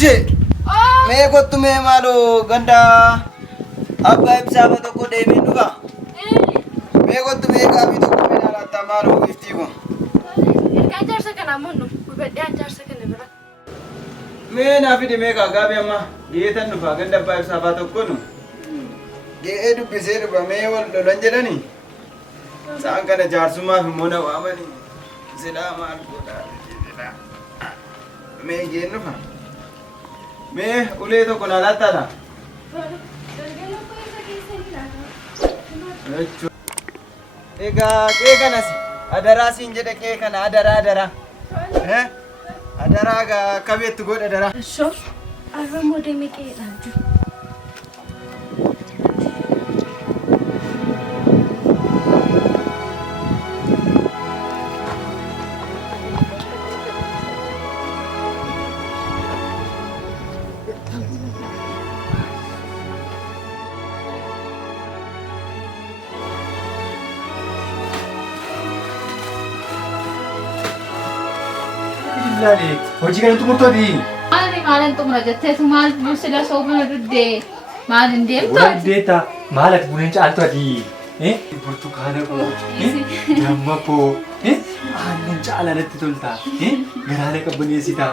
Dumbushee mee kottu mee maaloo ganda abbaa ibsaa tokko deemee dhufa. Mee kottu mee gaabii tokko mee nalaattaa maaloo iftii kun. Ergaa jaarsa kanaa munnu gubadhaan jaarsa kana bira. Mee naa fidi mee gaabii amma geetan dhufa ganda abbaa ibsaa tokko nu. Ge'ee dubbisee dhufa mee wal lolan jedhanii. Isaan kana jaarsummaaf immoo na waamanii. Silaa maal godhaa jedhedha. Mee geen dhufa. Mee ulee tokko na laattaadha. Egaa qee kanas adaraa siin jedhe qee kana adaraa. Adaraa kabeetti godha adaraa. Shoo arramoo deemee qe'eedhaan jiru. Hojii kan xumurtooti. Maalan xumura jetteetu maal sila soofana duddee maal hin deemtu? Waan deeta maal ati buneen caaltu ati burtukaana koo damma koo aannan caalaa natti tolta garaana qabbaneessita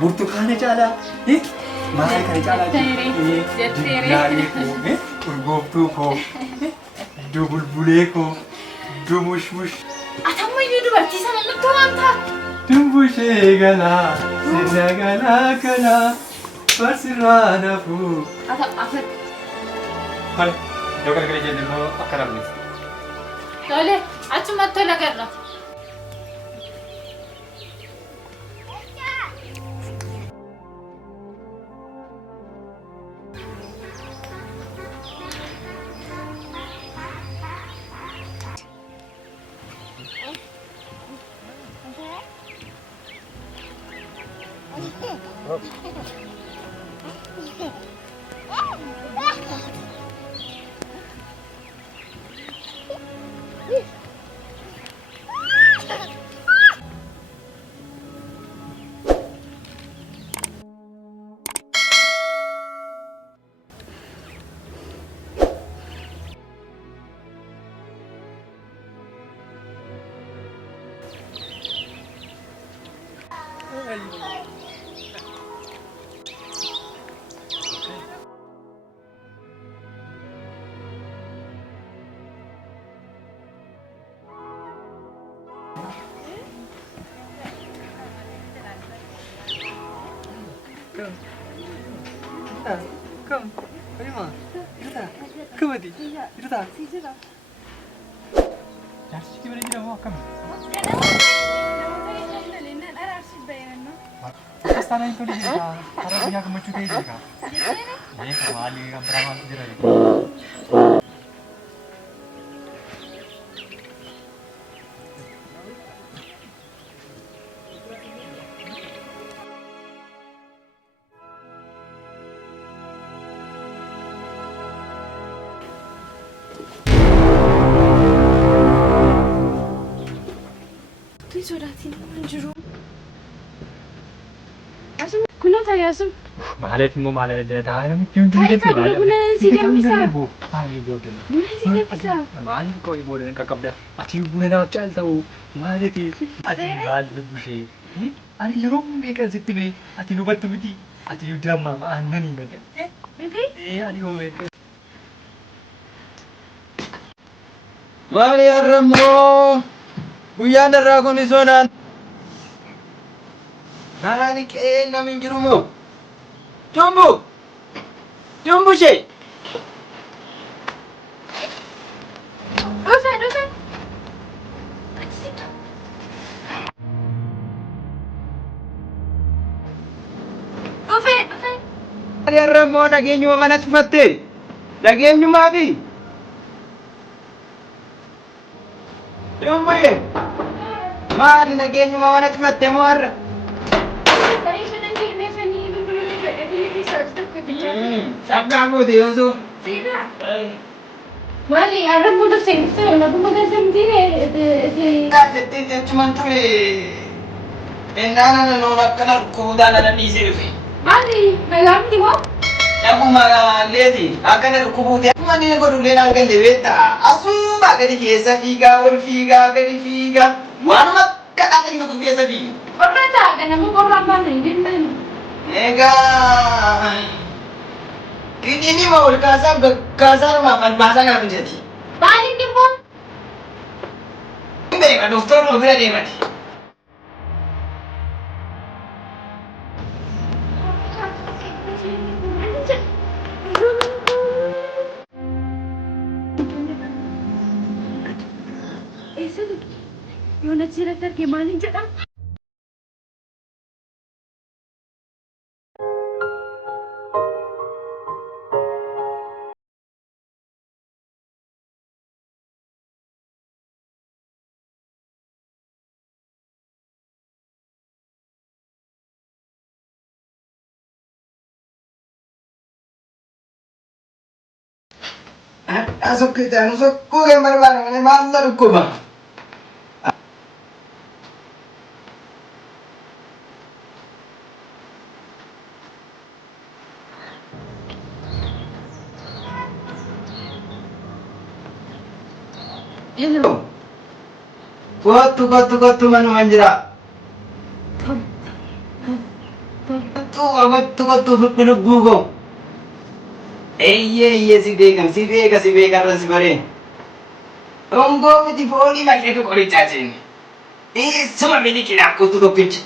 burtukaana caalaa maal kana caalaa dignaalee koo urgooftuu koo iddoo bulbulee koo iddoo mushmush. Atammayyuu dubartii sana nutti waamtaa? Dumbushee galaa sirna galaa galaa barsirraa nafuu. Afat. Mali, yoo gargar jenne immoo akka namnis. Tole, achumatti tola garra. Come, Prima, Irta, come Irta. Jaarsi gimana jira moo akkami? Akkas taanaan hin tole jira. Karaa biyyaa gammachuu ta'e jira. Beeka maalii kan biraa maaltu jira? Sodaatiin hin jiru. Kuna tajaajila. Maalet immoo maal adda taa'aa namitti hundi deemtu. Buna si deemisa. Maali boodana? Buna si deemisa. Maali koo boodana qaqqabda. Ati buna nama caalta'u maaliti? Ati maal dubbishee? Ani yeroo beekan sitti bee ati hubattu miti. Ati damma aannan hin galle. Ani beekan. Maali har'ammoo guyyaan irraa kun isoodhaan. Naani qe'ee namni hin jiru moo? Dumbushee. Dhufe. Maali har'ammoo nageenyuma manatti fattee? Nageenyumaa fi Dumbushee. Maali nageenyuma manatti fattee moo har'a? Sakkaa goote yoo ta'u. Maali arrabuu dhufsee naguma gazamtiin Jechuun ture. Ennaan noon akkana rukuudhaan ana dhiisee dhufe. Maali? Nagaamti moo? Akkuma leeti akkana dhukkubuuti akkuma inni godhullee naan galle beektaa asuma gadi keessa fiigaa ol fiigaa gadi fiigaa waanuma kadhaa inni tokko keessa fiigu. Qorra taa'adha nama qorraan baana hin dandeenye. Egaa inni ma ol kaasaa nama baasaa kana mijati. Maaliif dhimma? Beeka doktorri bira deemati. Yoo na asirratti arge maaliin jedhama? Asukkitaan sokkuu kan barbaadamne maal na dhukkuba? Hello. Kottu manumaan jira. Kottu fudhi lubbuu koo. Eeyyee si beeka irra si bareen. Dhongoo miti foonii maqeetu qorichaa seeni. Eessuma miliqinaa kottu tokkicha.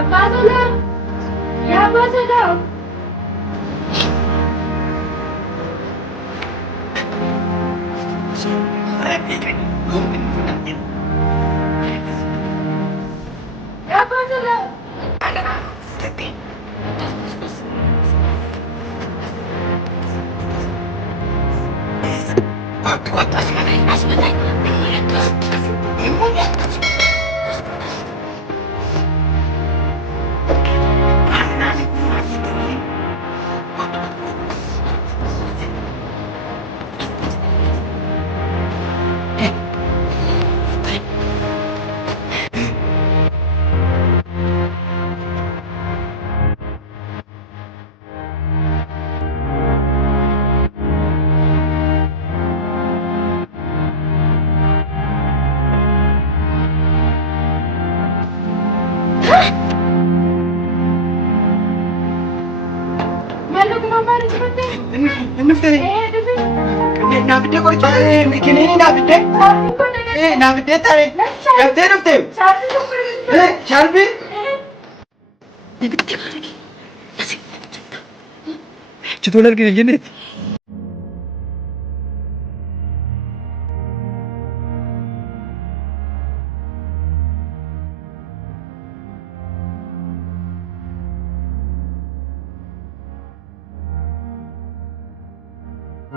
Abbaa Sodaa! Yaa Abbaa Sodaa! Yaa Abbaa Sodaa! Naafidee qorichaa kiniini naafidee taa'e gaftee dhufte sharbii. Citola argina jenneeti.